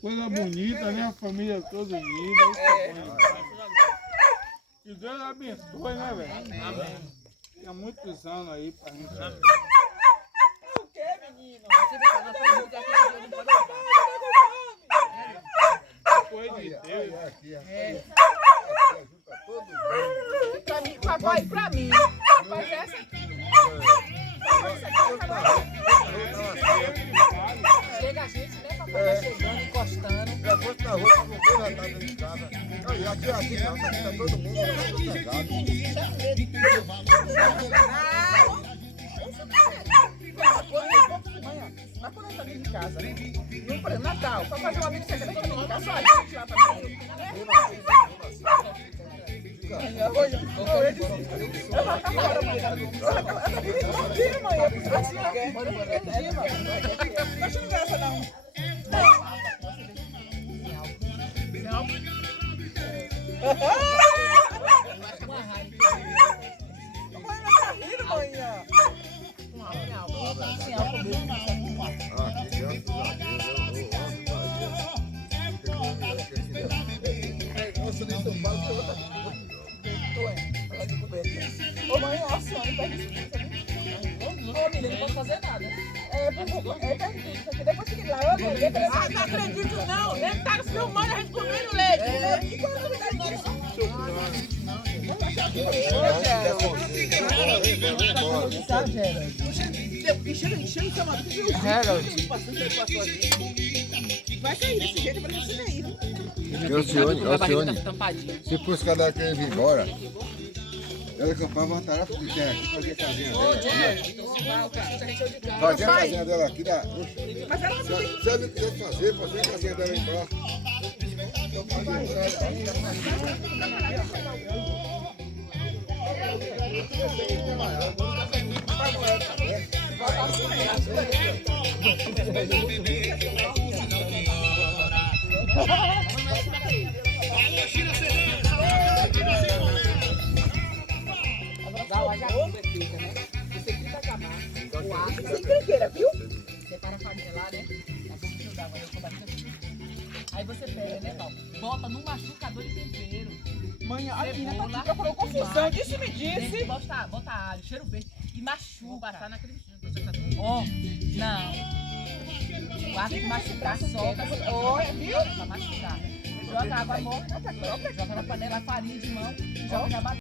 Coisa bonita, né? A família toda unida. Que Deus abençoe, né, velho? Amém. Tinha muitos anos aí pra gente. O que, menino? Coisa de Deus. Pra mim, papai, pra mim. Mas essa chega a gente, né, papai? Vai chegando, encostando. Se eu fosse na rua, eu não vou já estar dentro de casa. Aqui não, aqui tá todo mundo sossegado. Mas quando eu tô dentro de casa, no, por exemplo, Natal, pra fazer um amigo secreto, eu tô dentro de casa, olha, a gente lá também. Eu vou estar fora, mãe. Eu tô vivendo igualzinho, mãe. Não acho graça, não. Mãe, não tá rindo, mãe. Sem álcool mesmo. Aqui, graças a Deus, eu nem São Paulo, tem outra Ô mãe, ó, senhora, pega isso. Ô, menina, não posso fazer nada. Depois que lá, eu vou. Ah, não acredito não. Ele tá filmando a gente comendo leite. E quando ele tá vai cair desse jeito pra você cair. Alcione, se por escada ela querer vir embora, ela acampava uma tarefa de terra aqui, fazer a casinha dela. Fazer a casinha dela aqui, se ela não quiser fazer a casinha dela embaixo. Sem tranqueira, viu? Separa a farinha lá, né? Tá bom que eu dava, eu tô batendo. Aí você pega, né, Val? Bota no machucador de tempero. Mãe, a menina tá aqui, procurou confusão, disse me disse. Bota alho, cheiro verde e machuca. Passar naquele bichinho. Ó, não. O ar tem que machucar só. Olha, viu? Pra machucar. Joga água morna, joga na panela, farinha de mão, joga na batata.